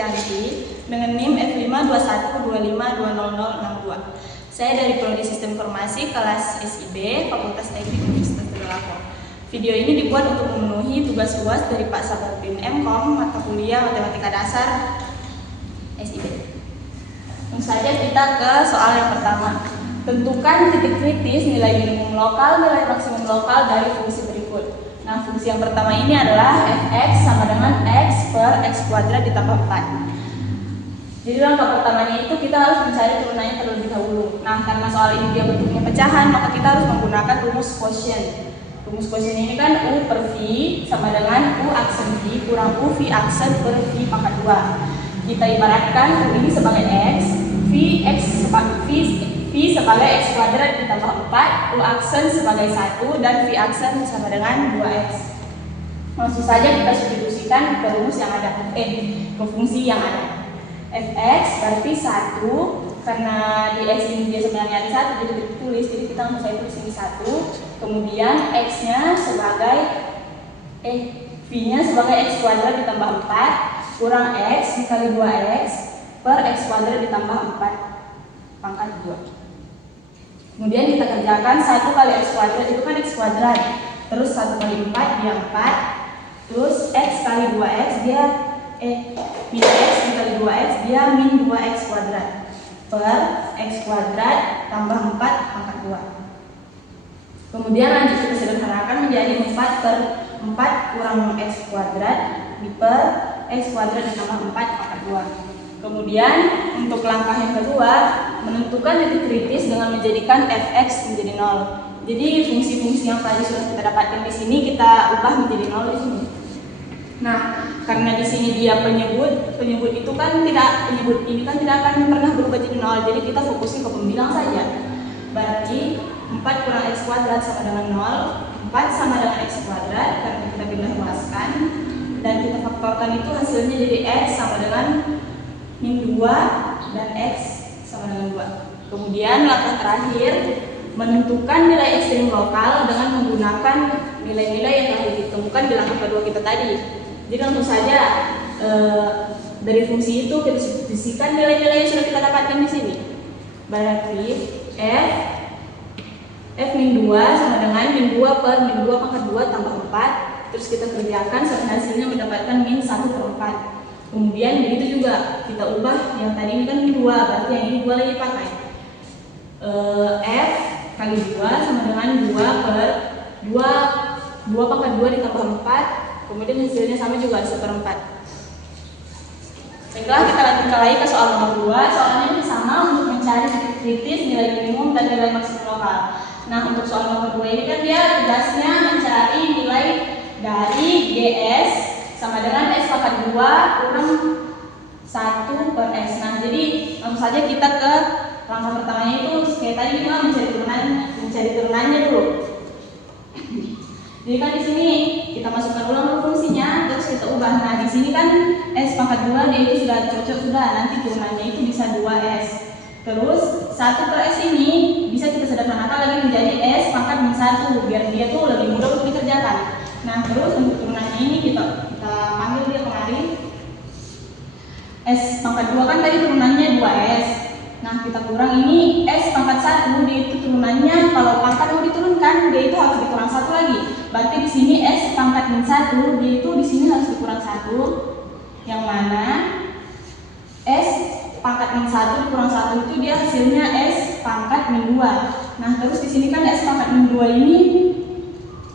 Kristianti dengan NIM F521252062. Saya dari Prodi Sistem Informasi kelas SIB Fakultas Teknik Universitas Tadulako. Video ini dibuat untuk memenuhi tugas UAS dari Pak Sabarudin M.Com mata kuliah Matematika Dasar SIB. Langsung saja kita ke soal yang pertama. Tentukan titik kritis nilai minimum lokal, nilai maksimum lokal dari fungsi berikut. Nah, fungsi yang pertama ini adalah fx sama dengan x per x kuadrat ditambah 4. Jadi langkah pertamanya itu kita harus mencari turunannya terlebih dahulu. Nah, karena soal ini dia bentuknya pecahan, maka kita harus menggunakan rumus quotient. Rumus quotient ini kan U per V sama dengan U aksen V kurang U V aksen per V pangkat 2. Kita ibaratkan U ini sebagai x, V sebagai x kuadrat ditambah 4, U aksen sebagai 1, dan V aksen sama dengan 2x. Langsung saja kita substitusikan ke rumus yang ada, ke fungsi yang ada. Fx berarti 1, karena di x ini dia sebenarnya ada 1, jadi ditulis, jadi kita langsung saja tulis ini 1. Kemudian x-nya sebagai, V-nya sebagai x kuadrat ditambah 4, kurang x dikali 2x per x kuadrat ditambah 4 pangkat 2. Kemudian kita kerjakan 1 kali x kuadrat itu kan x kuadrat, terus 1 kali 4 dia 4, terus x kali 2x dia min x dikali 2x dia min 2x kuadrat per x kuadrat tambah 4 pangkat 2. Kemudian lanjut kita sederhanakan menjadi 4 per 4 kurang x kuadrat per x kuadrat ditambah 4 pangkat 2. Kemudian untuk langkah yang kedua, menentukan titik kritis dengan menjadikan fx menjadi 0. Jadi fungsi-fungsi yang tadi sudah kita dapatkan di sini kita ubah menjadi 0 di sini. Nah, karena di sini dia penyebut itu kan penyebut ini kan tidak akan pernah berubah jadi 0. Jadi kita fokusnya ke pembilang saja. Berarti 4 kurang x kuadrat sama dengan 0, 4 sama dengan x kuadrat karena kita pindah luaskan dan kita faktorkan itu hasilnya jadi x sama dengan min 2 dan x sama dengan 2. Kemudian langkah terakhir menentukan nilai ekstrim lokal dengan menggunakan nilai-nilai yang telah ditemukan di langkah kedua kita tadi. Jadi langsung saja dari fungsi itu kita substitusikan nilai-nilai yang sudah kita dapatkan di sini. Berarti f min 2 sama dengan min 2 per min 2 pangkat 2 tambah 4. Terus kita kerjakan sampai hasilnya mendapatkan min 1 per 4. Kemudian begitu juga kita ubah yang tadi ini kan 2, berarti yang ini 2 lagi pakai f kali 2 sama dengan 2 per 2 pangkat 2 ditambah 4. Kemudian hasilnya sama juga 1/4. Baiklah, kita lanjutkan lagi ke soal nomor 2. Soalnya ini sama untuk mencari titik kritis, nilai minimum dan nilai maksimum lokal. Nah, untuk soal nomor 2 ini kan dia tugasnya mencari nilai dari GS sama dengan x pangkat 2 kurang 1 per x. Nah, jadi langsung saja kita ke langkah pertamanya itu kayak tadi kita mencari turunannya dulu. Jadi kan di sini kita masukkan ulang fungsinya, terus kita ubah. Nah, di sini kan x pangkat 2 dia itu sudah cocok sudah, nanti turunannya itu bisa 2s. Terus 1 per x ini bisa kita sederhanakan lagi menjadi s pangkat min 1 biar dia tuh lebih mudah untuk dikerjakan. Nah, terus untuk turunannya ini kita panggil dia kemari. S pangkat 2 kan tadi turunannya 2s. Nah, kita kurang ini S pangkat 1 dia itu turunannya kalau pangkat mau diturunkan dia itu harus dikurang 1 lagi. Berarti di sini S pangkat min 1 dia itu di sini harus dikurang 1. Yang mana S pangkat min 1 dikurang 1 itu dia hasilnya S pangkat min 2. Nah, terus di sini kan S pangkat min 2 ini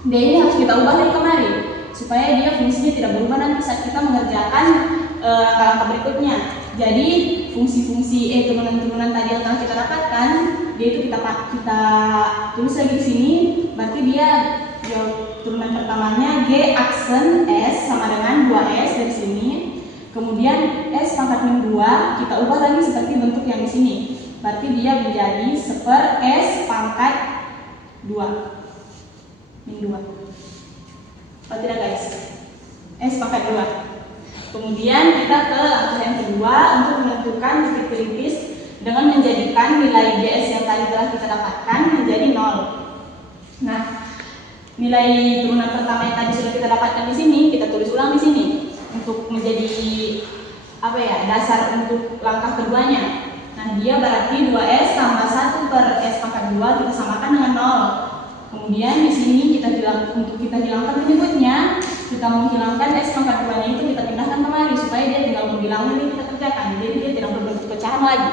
dia ini harus kita ubah dari kemari supaya dia fungsinya tidak berubah nanti saat kita mengerjakan langkah berikutnya. Jadi fungsi-fungsi turunan-turunan tadi yang telah kita dapatkan dia itu kita tulis lagi di sini. Berarti dia turunan pertamanya G aksen S sama dengan 2S dari sini. Kemudian S pangkat min 2 kita ubah lagi seperti bentuk yang di sini. Berarti dia menjadi seper S pangkat 2 min 2. Oh tidak guys, S pangkat 2. Kemudian kita ke langkah yang kedua untuk menentukan titik kritis dengan menjadikan nilai GS yang tadi telah kita dapatkan menjadi 0. Nah, nilai turunan pertama yang tadi sudah kita dapatkan di sini kita tulis ulang di sini untuk menjadi dasar untuk langkah keduanya. Nah, dia berarti 2S tambah 1 per S pangkat 2 kita samakan dengan 0. Kemudian di sini untuk kita hilangkan penyebutnya, kita menghilangkan S pangkat 2 itu kita pindahkan kemari supaya dia tinggal membilangan ini kita kerjakan. Jadi dia tidak berbentuk pecahan lagi.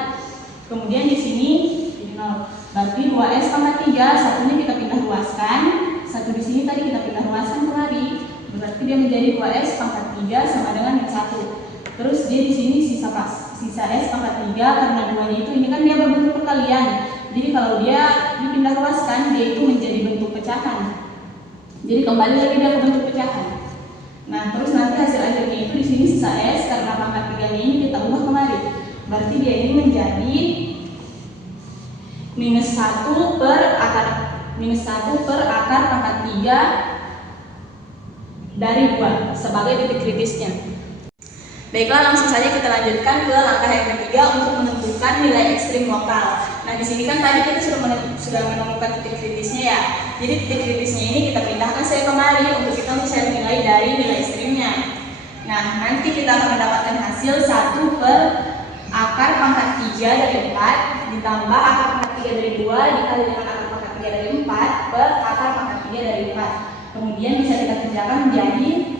Kemudian di sini jadi 0. Berarti 2S pangkat 3, satunya kita pindah luaskan, satu di sini tadi kita pindah luaskan kemari. Berarti dia menjadi 2S pangkat 3 sama dengan yang 1. Terus dia di sini sisa S pangkat 3 karena 2-nya itu ini kan dia berbentuk perkalian. Jadi kalau dia dipindah luaskan dia itu menjadi bentuk pecahan. Jadi kembali lagi dia ke bentuk pecahan. Nah, terus nanti hasil akhirnya itu di sini sisa S karena pangkat 3-nya ini kita ubah kemari. Berarti dia ini menjadi minus 1 per akar pangkat 3 dari 2 sebagai titik kritisnya. Baiklah, langsung saja kita lanjutkan ke langkah yang ketiga untuk menentukan nilai ekstrim lokal. Nah, di sini kan tadi kita sudah menemukan titik kritisnya ya. Jadi titik kritisnya ini kita pindahkan saja kemari untuk kita mencari nilai dari nilai ekstrimnya. Nah, nanti kita akan mendapatkan hasil 1 per akar pangkat 3 dari 4 ditambah akar pangkat 3 dari 2 dikali dengan akar pangkat 3 dari 4 per akar pangkat 3 dari 4. Kemudian bisa kita kerjakan menjadi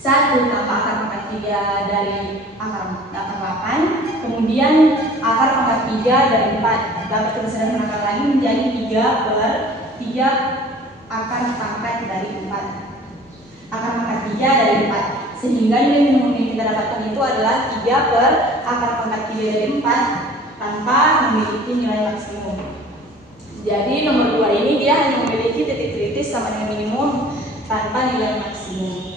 1 tambah akar pangkat 3 dari akar 8, kemudian akar pangkat 3 dari 4 dapat kita sederhanakan lagi menjadi 3 per 3 akar pangkat dari 4 akar pangkat 3 dari 4, sehingga nilai minimum yang kita dapatkan itu adalah 3 per akar pangkat 3 dari 4 tanpa memiliki nilai maksimum. Jadi nomor 2 ini dia hanya memiliki titik kritis sama dengan minimum tanpa nilai maksimum.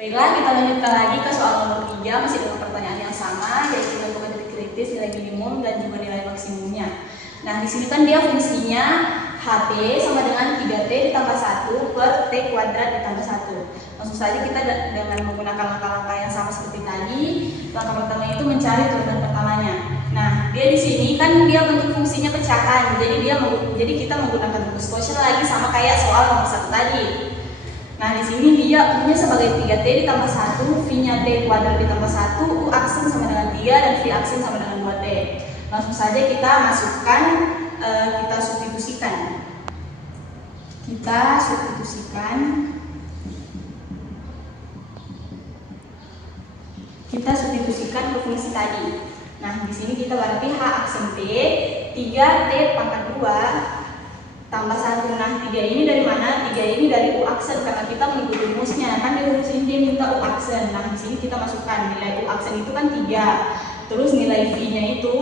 Baiklah, kita lanjutkan lagi ke soal nomor 3, masih dengan pertanyaan yang sama, yaitu menentukan titik kritis, nilai minimum, dan juga nilai maksimumnya. Nah, di sini kan dia fungsinya HT sama dengan 3T ditambah 1 per T kuadrat ditambah 1. Langsung saja kita dengan menggunakan langkah-langkah yang sama seperti tadi. Langkah pertama itu mencari turunan pertamanya. Nah, dia di sini kan dia bentuk fungsinya pecahan, jadi kita menggunakan rumus quotient lagi sama kayak soal nomor 1 tadi. Nah, di sini dia U-nya sebagai 3T ditambah 1, V-nya T kuadrat ditambah 1, U aksen sama dengan 3, dan V aksen sama dengan 2T. Langsung saja kita masukkan, kita substitusikan. Kita substitusikan ke fungsi tadi. Nah, di sini kita berarti H aksen T, 3T pangkat 2, tambah 1. Nah, 3 ini dari mana? 3 ini dari U aksen karena kita mengikuti rumusnya. Kan di rumus ini dia minta U aksen. Nah, di sini kita masukkan nilai U aksen itu kan 3. Terus nilai V-nya itu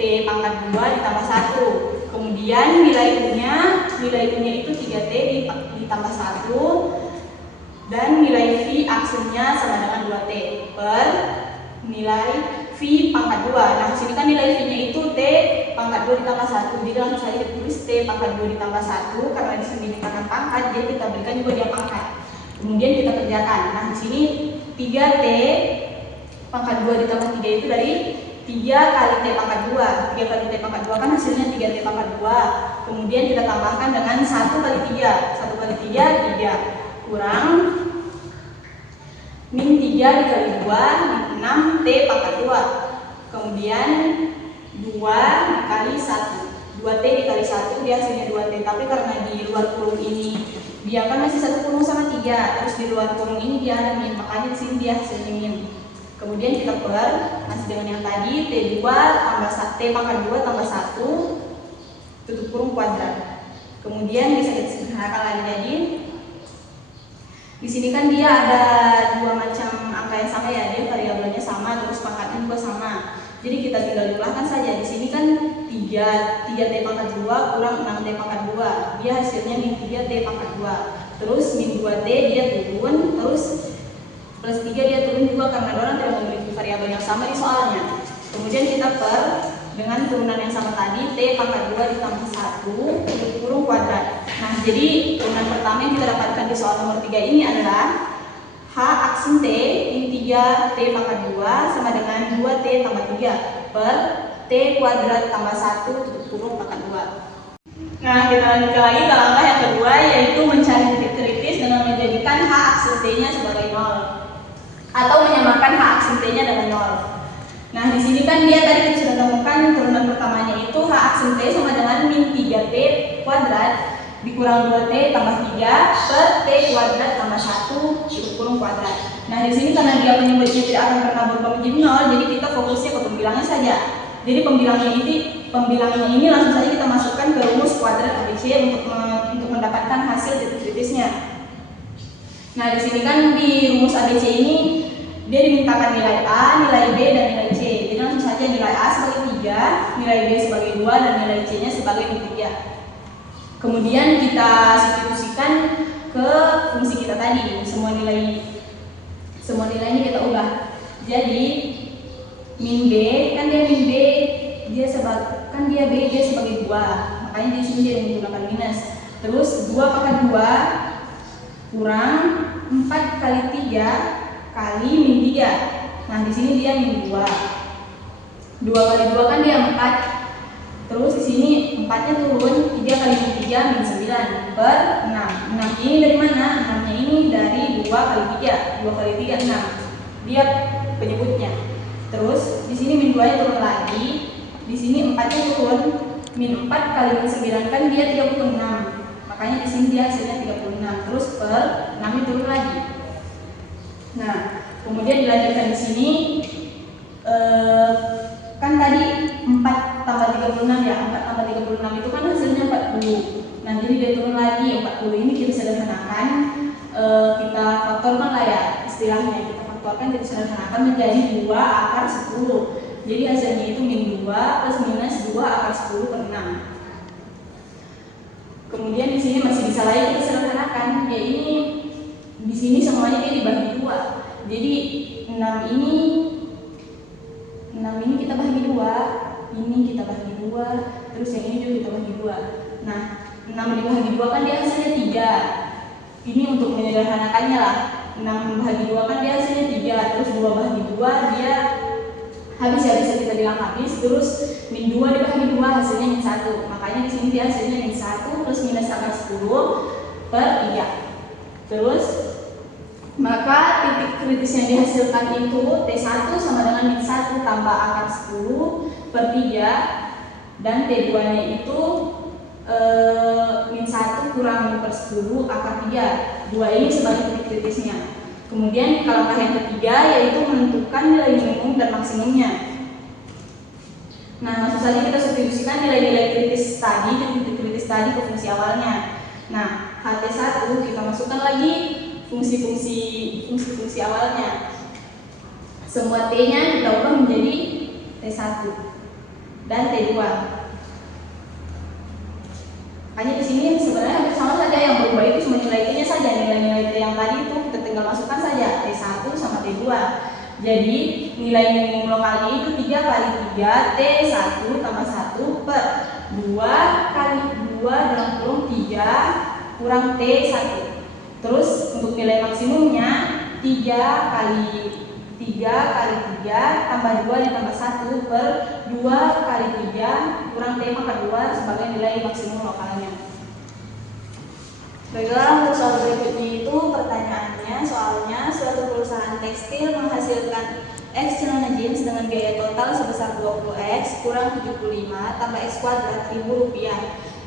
T pangkat 2 ditambah 1. Kemudian nilai U-nya itu 3T ditambah 1 dan nilai V aksennya sama dengan 2T per nilai V pangkat 2. Nah, di sini kan nilai V-nya itu T pangkat 2 ditambah 1. Jadi langsung saja ditulis T pangkat 2 ditambah 1 karena di sini dimintakan pangkat, jadi kita berikan juga dia pangkat. Kemudian kita kerjakan. Nah, di sini 3T pangkat 2 ditambah 3 itu dari 3 kali T pangkat 2. 3 kali T pangkat 2 kan hasilnya 3T pangkat 2. Kemudian kita tambahkan dengan 1 kali 3. 1 kali 3, 3. Kurang min 3 dikali 2, 6T pangkat 2. Kemudian 2 dikali 1. 2T dikali 1 dia hasilnya 2T. Tapi karena di luar kurung ini dia kan masih satu kurung sama 3. Terus di luar kurung ini dia ada min, makanya di sini dia hasilnya min. Kemudian kita per masih dengan yang tadi T2 tambah T pangkat 2 tambah 1 tutup kurung kuadrat. Kemudian bisa kita sederhanakan lagi. Jadi di sini kan dia ada dua macam angka yang sama ya, dia variabelnya sama, terus pangkatnya juga sama. Jadi kita tinggal dipulangkan saja. Di sini kan 3T pangkat 2 kurang 6T pangkat 2. Dia hasilnya min 3T pangkat 2. Terus min 2T dia turun, terus plus 3 dia turun juga karena orang tidak memiliki variabel yang sama di soalnya. Kemudian kita per dengan turunan yang sama tadi, T pangkat 2 ditambah 1 tutup kurung kuadrat. Nah, jadi turunan pertama yang kita dapatkan di soal nomor 3 ini adalah H aksen T min 3T pangkat 2 sama dengan 2T tambah 3 per T kuadrat tambah 1 tutup kurung pangkat 2. Nah, kita lanjutkan lagi ke langkah yang kedua, yaitu mencari titik kritis dengan menjadikan H aksen T-nya sebagai 0 atau menyamakan H aksen T-nya adalah 0. Nah, di sini kan dia tadi kita sudah temukan turunan pertamanya itu H aksen T sama dengan min 3T kuadrat dikurang 2T tambah 3 per T kuadrat tambah 1 cukup kurung kuadrat. Nah, di sini karena dia penyebutnya tidak akan pernah berubah menjadi 0, jadi kita fokusnya ke pembilangnya saja. Jadi pembilangnya ini langsung saja kita masukkan ke rumus kuadrat ABC untuk mendapatkan hasil titik kritisnya. Nah, di sini kan di rumus ABC ini dia dimintakan nilai A, nilai B, dan nilai C. Jadi langsung saja nilai A sebagai 3, nilai B sebagai 2, dan nilai C-nya sebagai 3. Kemudian kita substitusikan ke fungsi kita tadi. Semua nilai ini kita ubah. Jadi min B kan dia min B dia B dia sebagai 2. Makanya di sini dia menggunakan minus. Terus 2 pangkat 2 kurang 4 kali 3 kali min 3. Nah, di sini dia min 2. 2 kali 2 kan dia 4. Terus di sini 4-nya turun, 3 kali 3 min 9 per 6. 6 ini dari mana? 6-nya ini dari 2 kali 3. 2 kali 3 6. Dia penyebutnya. Terus di sini min 2-nya turun lagi. Di sini 4-nya turun, min 4 kali min 9 kan dia 36. Makanya di sini dia hasilnya 36. Terus per 6-nya turun lagi. Nah, kemudian dilanjutkan di sini kan tadi 4 tambah 36 ya, 4 tambah 36 itu kan hasilnya 40. Nah, jadi dia turun lagi 40 ini kita sederhanakan, kita faktorkan lah ya istilahnya, kita faktorkan, kita sederhanakan menjadi 2 akar 10. Jadi hasilnya itu min 2 plus minus 2 akar 10 per 6. Kemudian di sini masih bisa lagi kita sederhanakan, ya ini di sini semuanya dia dibagi 2. Jadi 6 ini kita bagi 2, ini kita bagi 2, terus yang ini juga kita bagi 2. Nah, 6 dibagi 2 kan dia hasilnya 3. Ini untuk menyederhanakannya lah. 6 bagi 2 kan dia hasilnya 3, terus 2 bagi 2 dia habis ya, bisa kita bilang habis. Terus min 2 dibagi 2 hasilnya min 1. Makanya di sini dia hasilnya min 1 plus minus akar 10 per 3. Terus maka titik kritis yang dihasilkan itu T1 sama dengan min 1 tambah akar 10 per 3, dan T2 nya itu min 1 kurang min per 10 akar 3. 2 ini sebagai titik kritisnya. Kemudian langkah yang ketiga yaitu menentukan nilai minimum dan maksimumnya. Nah, langsung saja kita substitusikan nilai-nilai kritis tadi, titik kritis tadi ke fungsi awalnya. Nah, HT1 kita masukkan lagi fungsi awalnya. Semua T-nya kita ubah menjadi T1 dan T2. Hanya di sini sebenarnya hampir sama saja, yang berubah itu cuma nilai T-nya saja. Nilai-nilai T yang tadi itu kita tinggal masukkan saja T1 sama T2. Jadi nilai minimum lokalnya itu 3 kali 3 T1 tambah 1 per 2 kali 2 dalam kurung 3 kurang T1. Terus untuk nilai maksimumnya 3 kali 3 tambah 2 ditambah 1 per 2 kali 3 kurang T pangkat 2 sebagai nilai maksimum lokalnya. Baiklah, untuk soal berikutnya itu pertanyaannya, soalnya suatu perusahaan tekstil menghasilkan X celana jeans dengan biaya total sebesar 20X kurang 75 tambah X kuadrat Rp1.000.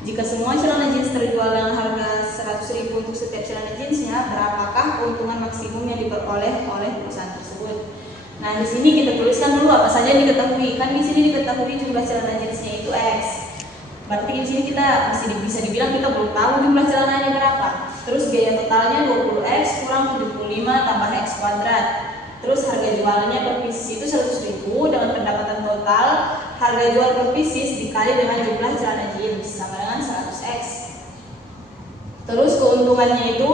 Jika semua celana jeans terjual dengan harga 100.000 untuk setiap celana jeansnya, berapakah keuntungan maksimum yang diperoleh oleh perusahaan tersebut? Nah, di sini kita tuliskan dulu apa saja yang diketahui. Kan di sini diketahui jumlah celana jeansnya itu X. Berarti di sini kita bisa dibilang kita belum tahu jumlah celananya berapa. Terus biaya totalnya 20X kurang 75 tambah X kuadrat. Terus harga jualnya per pieces itu 100.000 dengan pendapatan total harga jual per pieces dikali dengan jumlah celana jeans sama dengan 100X. Terus keuntungannya itu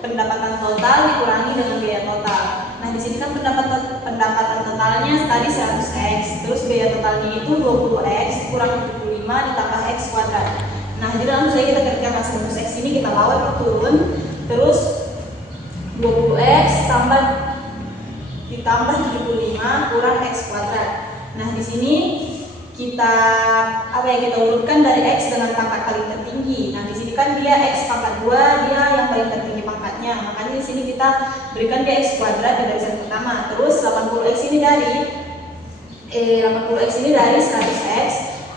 pendapatan total dikurangi dengan biaya total. Nah, di sini kan pendapatan totalnya tadi 100X, terus biaya totalnya itu 20X kurang 75 ditambah X kuadrat. Nah, jadi langsung saja kita kerjakan 100X ini kita bawa turun, terus 20X ditambah 75 kurang X kuadrat. Nah, di sini kita kita urutkan dari X dengan pangkat paling tertinggi. Nah, di sini kan dia X pangkat 2, dia yang paling tertinggi pangkatnya. Makanya di sini kita kita berikan dia X kuadrat di barisan pertama. Terus 80X ini dari 100X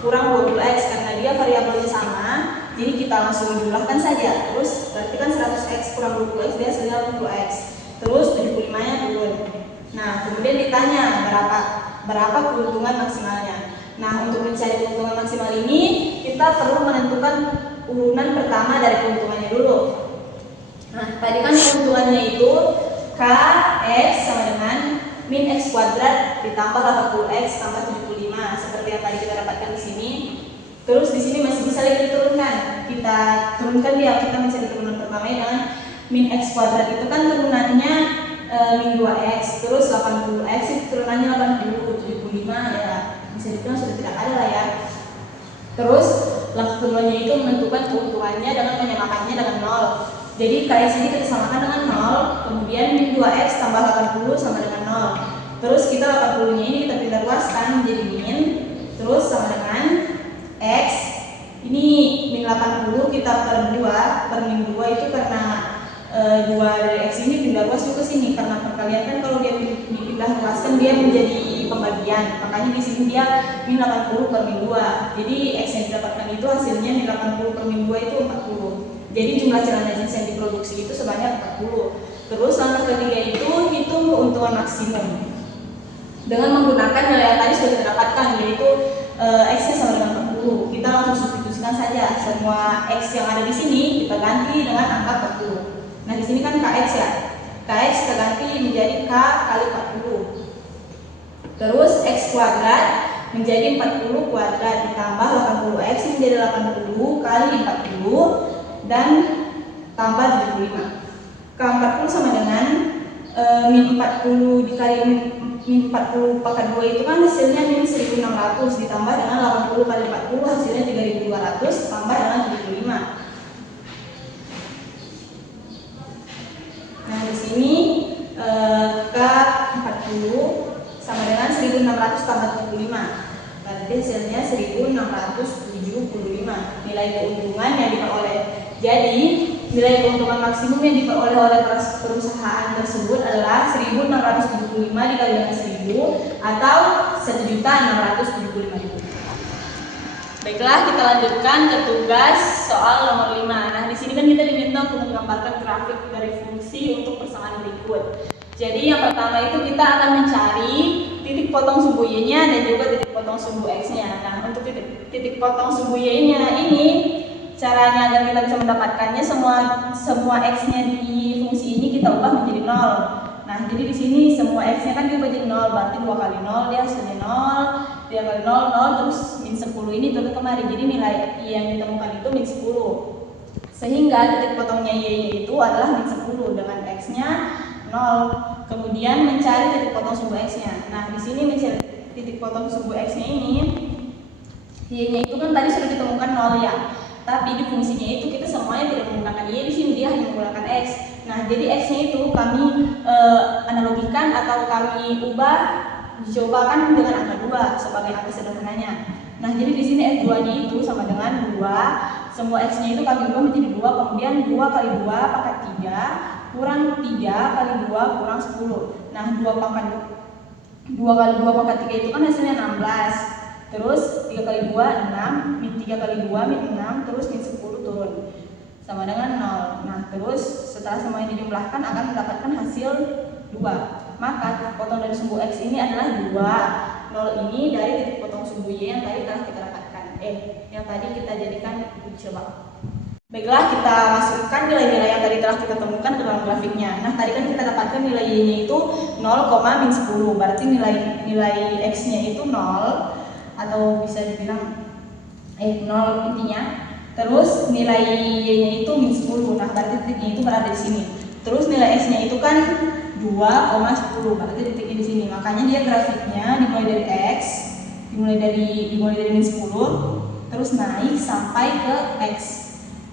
kurang 20X, karena dia variabelnya sama, jadi kita langsung jumlahkan saja. Terus berarti kan 100X kurang 20X dia hasilnya 80X. Terus 75-nya turun. Nah, kemudian ditanya berapa keuntungan maksimalnya. Nah, untuk mencari keuntungan maksimal ini kita perlu menentukan urunan pertama dari keuntungannya dulu. Nah, tadi kan keuntungannya itu Kx sama dengan min X kuadrat ditambah 80X tambah 75, seperti yang tadi kita dapatkan di sini. Terus di sini masih bisa lagi diturunkan. Kita turunkan dia, kita mencari turunan pertama dengan min X kuadrat itu kan turunannya min 2X, terus 80X itu turunannya 80, 75 ya. Bisa dibilang sudah tidak ada lah ya. Terus langkah keduanya itu menentukan keuntungannya dengan menyamakannya dengan 0. Jadi Kx ini kita samakan dengan 0, kemudian min 2X tambah 80 sama dengan 0. Terus kita 80 nya ini kita pindah luaskan menjadi min, terus sama dengan X. Ini min 80 kita per 2, per min 2 itu karena 2 dari X ini pindah luas juga sini, karena perkalian kan kalau dia dipindah luaskan dia menjadi pembagian, makanya di sini dia min 80 per min 2. Jadi X yang didapatkan itu hasilnya min 80 per min 2 itu 40. Jadi jumlah celana jeans yang diproduksi itu sebanyak 40. Terus langkah ketiga itu hitung keuntungan maksimum dengan menggunakan nilai yang tadi sudah kita dapatkan, yaitu X-nya sama dengan 40. Kita langsung substitusikan saja semua X yang ada di sini kita ganti dengan angka 40. Nah, di sini kan Kx ya. Kx kita ganti menjadi K kali 40. Terus X kuadrat menjadi 40 kuadrat ditambah 80X menjadi 80 kali 40 dan tambah 75. K40 sama dengan min 40 dikali min 40 pangkat 2 itu kan hasilnya min 1600 ditambah dengan 80 kali 40 hasilnya 3200 tambah dengan 75. Nah, di sini K40 sama dengan 1600 tambah 75. Berarti hasilnya 1675 nilai keuntungan yang diperoleh. Jadi, nilai keuntungan maksimum yang diperoleh oleh perusahaan tersebut adalah 1675 dikali dengan 1000 atau 1.675.000. Baiklah, kita lanjutkan ke tugas soal nomor 5. Nah, di sini kan kita diminta untuk menggambarkan grafik dari fungsi untuk persamaan berikut. Jadi yang pertama itu kita akan mencari titik potong sumbu Y-nya dan juga titik potong sumbu X-nya. Nah, untuk titik potong sumbu Y-nya ini caranya agar kita bisa mendapatkannya, semua X-nya di fungsi ini kita ubah menjadi 0. Nah, jadi di sini semua X-nya kan diubah jadi 0, berarti 2 kali 0 dia hasilnya 0, 3 kali 0, 0, terus min 10 ini turun kemari. Jadi nilai yang ditemukan itu min 10. Sehingga titik potongnya Y itu adalah min 10 dengan X-nya 0. Kemudian mencari titik potong sumbu X-nya. Nah, di sini mencari titik potong sumbu X-nya ini, Y-nya itu kan tadi sudah ditemukan 0 ya. Tapi di fungsinya itu kita semuanya tidak menggunakan Y, di sini dia hanya menggunakan X. Nah, jadi X-nya itu kami analogikan atau kami ubah, dicobakan dengan angka 2 sebagai angka sederhananya. Nah, jadi di sini F2-nya itu sama dengan 2. Semua X-nya itu kami ubah menjadi 2, kemudian 2 kali 2 pangkat 3 kurang 3 kali 2 kurang 10. Nah, 2 kali 2 pangkat 3 itu kan hasilnya 16. Terus 3 kali 2 6, min 3 kali 2 min 6, terus min 10 turun sama dengan 0. Nah, terus setelah semuanya dijumlahkan akan mendapatkan hasil 2. Maka titik potong dari sumbu X ini adalah 2. 0 ini dari titik potong sumbu Y yang tadi telah kita dapatkan. Yang tadi kita jadikan uji coba. Baiklah, kita masukkan nilai-nilai yang tadi telah kita temukan ke dalam grafiknya. Nah, tadi kan kita dapatkan nilai Y-nya itu 0, min 10. Berarti nilai X-nya itu 0 atau bisa dibilang 0 intinya. Terus nilai Y-nya itu min 10. Nah, berarti titiknya itu berada di sini. Terus nilai X-nya itu kan 2,10. Berarti titiknya di sini. Makanya dia grafiknya dimulai dari X, dimulai dari min 10, terus naik sampai ke X.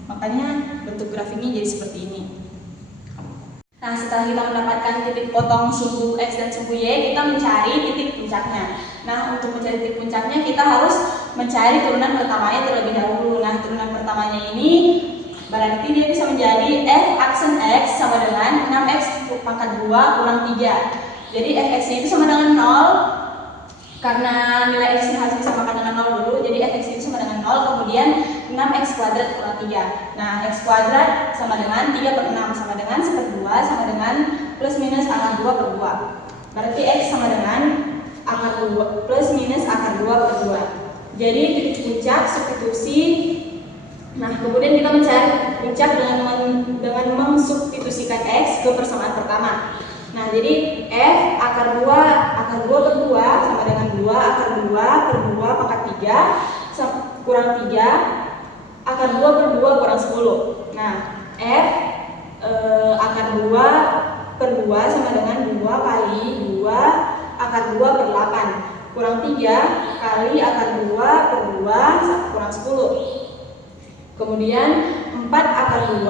Makanya bentuk grafiknya jadi seperti ini. Nah, setelah kita mendapatkan titik potong sumbu X dan sumbu Y, kita mencari titik puncaknya. Nah, untuk mencari titik puncaknya kita harus mencari turunan pertamanya terlebih dahulu. Nah, turunan pertamanya ini Berarti dia bisa menjadi f aksen x sama dengan 6x pangkat 2 kurang 3. Jadi fx-nya itu sama dengan 0, karena nilai x-nya harus disamakan dengan 0 dulu. Jadi fx itu sama dengan 0, kemudian 6x kuadrat kurang 3. Nah, x kuadrat sama dengan 3 per 6 sama dengan 1/2 sama dengan plus minus akar 2 per 2. Berarti x sama dengan akar 2 plus minus akar 2 per 2. Jadi titik puncak substitusi. Nah, kemudian kita mencari puncak dengan mensubstitusikan x ke persamaan pertama. Nah, jadi f akar 2 per 2 sama dengan 2 akar 2 per 2 pangkat 3 kurang 3 akar 2 per 2 kurang 10. Nah, f akar 2 per 2 sama dengan 2 kali 2 akar 2 per 8 kurang 3 kali akar 2 per 2 kurang 10. Kemudian 4 akar 2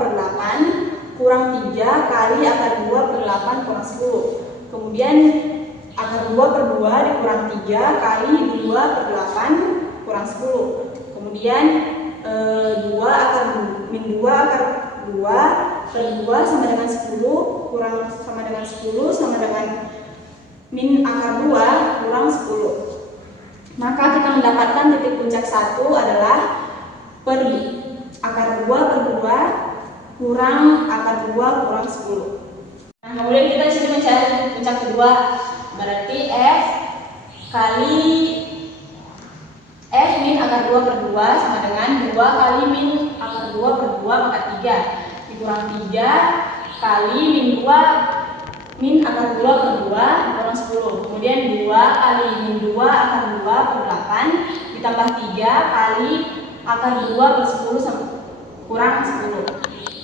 per 8 kurang 3 kali akar 2 per 8 kurang 10. Kemudian akar 2 per 2 dikurang 3 kali 2 per 8 kurang 10. Kemudian 2 akar 2 per 2 sama dengan 10 kurang sama dengan 10 sama dengan min akar 2 kurang 10. Maka kita mendapatkan titik puncak 1 adalah per akar 2 per 2 kurang akar 2 kurang 10. Nah, kemudian kita di sini mencari puncak kedua. Berarti f kali f min akar 2 per 2 sama dengan 2 kali min akar 2 per 2 pangkat 3 dikurang 3 kali min 2 min akar 2 per 2 kurang 10. Kemudian 2 kali min 2 akar 2 per 8 ditambah 3 kali akar 2 per 10 kurang 10.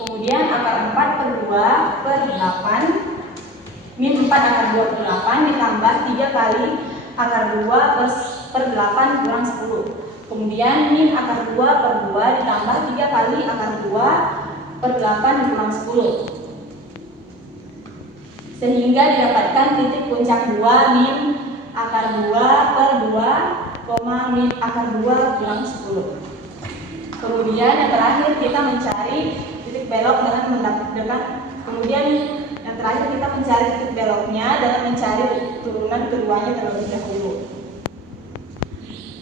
Kemudian akar 4 per 2 per 8 min 4 akar 2 per 8 ditambah 3 kali akar 2 per 8 kurang 10. Kemudian min akar 2 per 2 ditambah 3 kali akar 2 per 8 kurang 10. Sehingga didapatkan titik puncak 2 min akar 2 per 2, min akar 2 kurang 10. Kemudian yang terakhir kita mencari titik belok kemudian yang terakhir kita mencari titik beloknya dengan mencari turunan keduanya terlebih dahulu.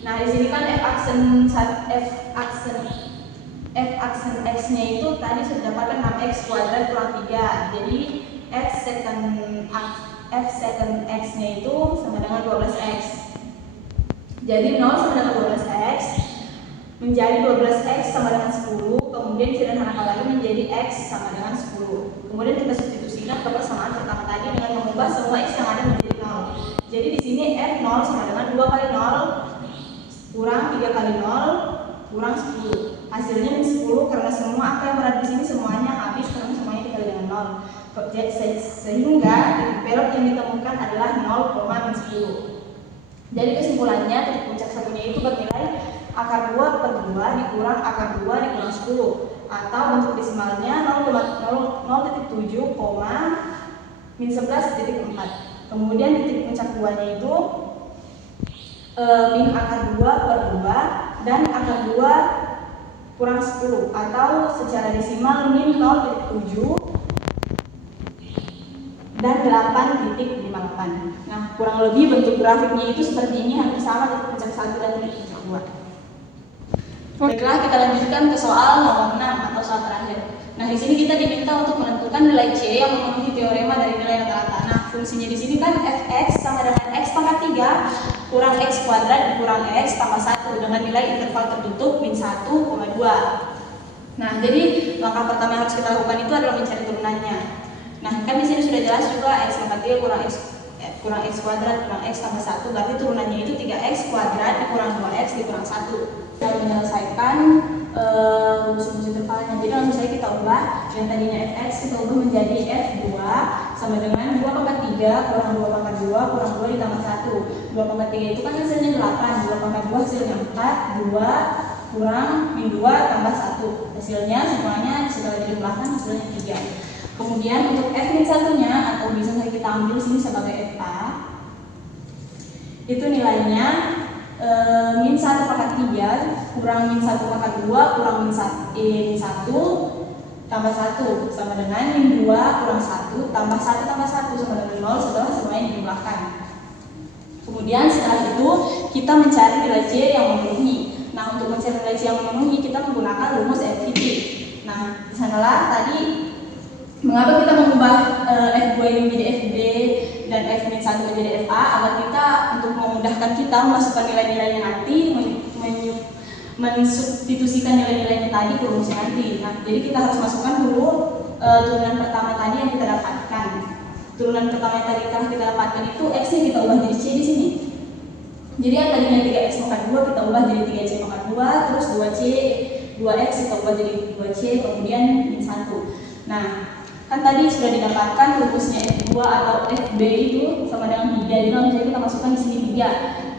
Nah, di sini kan f aksen x-nya itu tadi sudah dapatkan 6x kuadrat kurang 3. Jadi f second x-nya itu sama dengan 12x. Jadi 0 sama dengan 12x menjadi 12x sama dengan 10. Kemudian disederhanakan lagi menjadi x sama dengan 10. Kemudian kita substitusikan ke persamaan pertama tadi dengan mengubah semua x yang ada menjadi 0. Jadi di sini f 0 sama dengan 2 kali 0 kurang 3 kali 0 kurang 10. Hasilnya 10 karena semua angka yang berada di sini semuanya habis karena semuanya dikali dengan 0. Sehingga titik belok yang ditemukan adalah 0,10. Jadi kesimpulannya titik puncak satunya itu bernilai akar 2 per 2 dikurang akar 2 dikurang 10, atau bentuk desimalnya 0,7, min 11,4. Kemudian titik puncak 2 nya itu min akar 2 per 2 dan akar 2 kurang 10, atau secara desimal min 0,7 dan 8,58. Nah, kurang lebih bentuk grafiknya itu seperti ini, hampir sama titik puncak 1 dan titik puncak 2. Baiklah, kita lanjutkan ke soal nomor 6 atau soal terakhir. Nah, di sini kita diminta untuk menentukan nilai C yang memenuhi teorema dari nilai rata-rata. Nah, fungsinya di sini kan fx sama dengan x pangkat 3 kurang x kuadrat dikurang x tambah 1 dengan nilai interval tertutup min 1,2. Nah, jadi langkah pertama yang harus kita lakukan itu adalah mencari turunannya. Nah, kan di sini sudah jelas juga x pangkat 3 kurang x kuadrat kurang x tambah 1, berarti turunannya itu 3x kuadrat dikurang 2x dikurang 1. Kita menyelesaikan rumus intervalnya. Jadi langsung saja kita ubah yang tadinya fx kita ubah menjadi f2 sama dengan 2 pangkat 3 kurang 2 pangkat 2 kurang 2 ditambah 1. 2 pangkat 3 itu kan hasilnya 8, 2 pangkat 2 hasilnya 4, 2 kurang min 2 tambah 1. Hasilnya semuanya setelah jadi belakang hasilnya 3. Kemudian untuk f min satunya atau bisa kita ambil sini sebagai fa, itu nilainya min 1 pangkat 3 kurang min 1 pangkat 2 kurang min 1 tambah 1 sama dengan min 2 kurang 1 tambah 1 tambah 1 sama dengan 0 setelah semuanya dijumlahkan. Kemudian setelah itu kita mencari nilai C yang memenuhi. Nah, untuk mencari nilai C yang memenuhi kita menggunakan rumus FVT. Nah, di sanalah tadi mengapa kita mengubah F2 ini menjadi FB dan F-1 menjadi FA, agar kita untuk memudahkan kita memasukkan nilai-nilainya nanti, mensubstitusikan nilai-nilainya tadi ke rumusnya nanti. Nah, jadi kita harus masukkan dulu turunan pertama tadi yang kita dapatkan. Turunan pertama yang tadi telah kita dapatkan itu X-nya kita ubah jadi C di sini. Jadi yang tadinya 3X pangkat 2 kita ubah jadi 3C pangkat 2, terus 2X kita ubah jadi 2C, kemudian min 1. Nah, kan tadi sudah didapatkan rumusnya F2 atau FB itu sama dengan 3, jadi langsung kita masukkan di sini 3.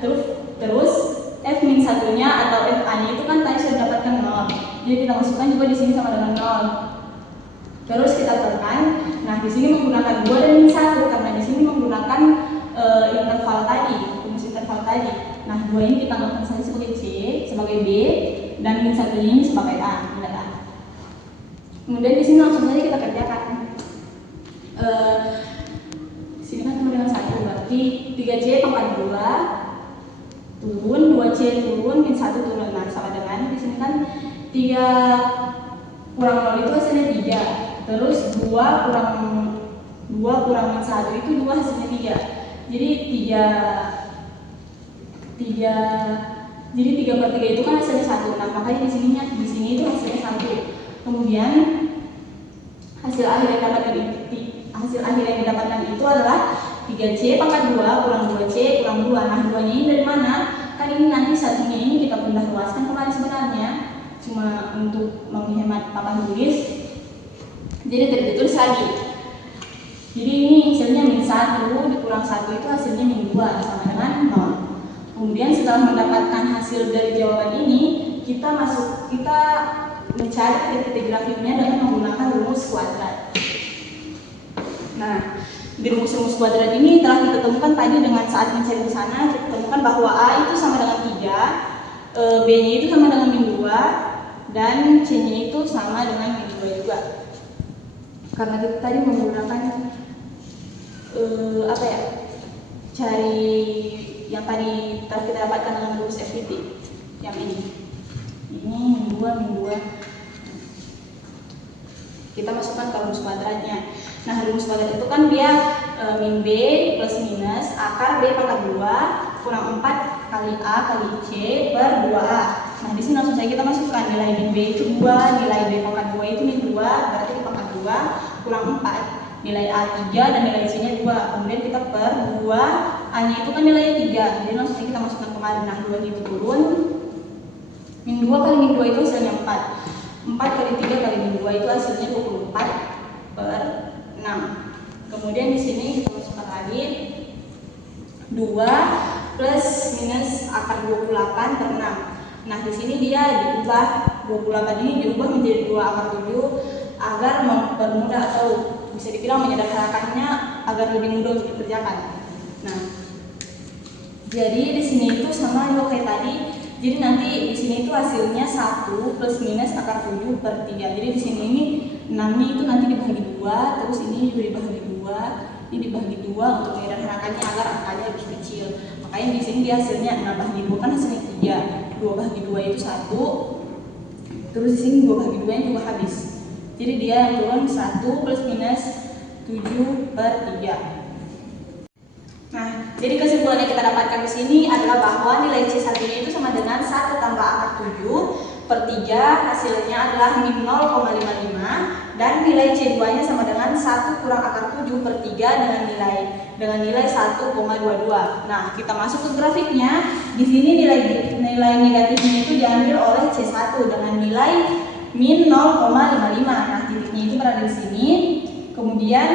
Terus F min 1-nya atau FA-nya itu kan tadi sudah didapatkan 0. Jadi kita masukkan juga di sini sama dengan 0. Terus kita tekan. Nah, di sini menggunakan 2 dan min 1 karena di sini menggunakan interval tadi, rumus interval tadi. Nah, 2 ini kita anggap saja sebagai C, sebagai B, dan min 1 ini sebagai A, nilai A. Kemudian di sini langsung saja kita kerjakan. Di sini kan sama dengan 1, berarti 3C pangkat 2 turun, 2C turun, min 1 turun. Nah, sama dengan di sini kan 3 kurang 0 itu hasilnya 3. Terus 2 kurang min 1 itu 2 hasilnya 3. Jadi 3/3 itu kan hasilnya 1. Nah, makanya di sini itu hasilnya 1. Kemudian hasil akhir yang didapatkan itu adalah 3C pangkat 2 kurang 2C kurang 2. Nah, 2-nya ini dari mana? Kan ini nanti satunya ini kita pindah luaskan kemarin sebenarnya, cuma untuk menghemat papan tulis. Jadi ditulis lagi. Jadi ini hasilnya min 1 dikurang 1 itu hasilnya min 2 sama dengan 0. Kemudian setelah mendapatkan hasil dari jawaban ini, kita mencari titik-titik grafiknya dengan menggunakan rumus kuadrat. Nah, di rumus kuadrat ini telah kita temukan tadi dengan saat mencari di sana, kita temukan bahwa A itu sama dengan 3, B-nya itu sama dengan min 2, dan C-nya itu sama dengan min 2 juga. Karena kita tadi menggunakan cari yang tadi telah kita dapatkan dengan rumus FVT yang ini min 2 kita masukkan ke rumus kuadratnya. Nah, rumus kuadrat itu kan dia min B plus minus akar B pangkat 2 kurang 4 kali A kali C per 2A. Nah, di sini langsung saja kita masukkan nilai min B itu 2, nilai B pangkat 2 itu min 2, berarti pangkat 2 kurang 4, nilai A 3 dan nilai C nya 2. Kemudian kita per 2, A nya itu kan nilainya 3, jadi langsung saja kita masukkan kemarin. Nah, 2 itu turun, min 2 kali min 2 itu hasilnya 4 kali 3 kali min 2 itu hasilnya 24 per 6. Kemudian di sini kita masukkan lagi 2 plus minus akar 28 per 6. Nah, di sini dia diubah, 28 ini diubah menjadi 2 akar 7 agar mempermudah atau bisa dibilang menyederhanakannya agar lebih mudah untuk dikerjakan. Nah, jadi di sini itu sama juga kayak tadi. Jadi nanti di sini itu hasilnya 1 plus minus akar 7 per 3. Jadi di sini ini 6 itu nanti dibagi 2, terus ini juga dibagi 2, ini dibagi 2 untuk menyederhanakannya agar angkanya lebih kecil. Makanya di sini dia hasilnya 6 bagi 2 kan hasilnya 3. 2 bagi 2 itu 1. Terus di sini 2 bagi 2 nya juga habis. Jadi dia yang turun 1 plus minus 7 per 3. Nah, jadi kesimpulan yang kita dapatkan di sini adalah bahwa nilai C1-nya itu sama dengan 1 tambah akar 7 per 3, hasilnya adalah min 0,55, dan nilai C2-nya sama dengan 1 kurang akar 7 per 3 dengan nilai 1,22. Nah, kita masuk ke grafiknya. Di sini nilai negatifnya itu diambil oleh C1 dengan nilai min 0,55. Nah, titiknya itu berada di sini. Kemudian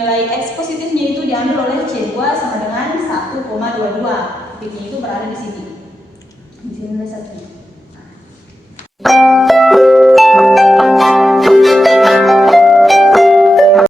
nilai X positifnya itu diambil oleh C2 sama dengan 1,22. Titiknya itu berada di sini. Di sini nilai 1.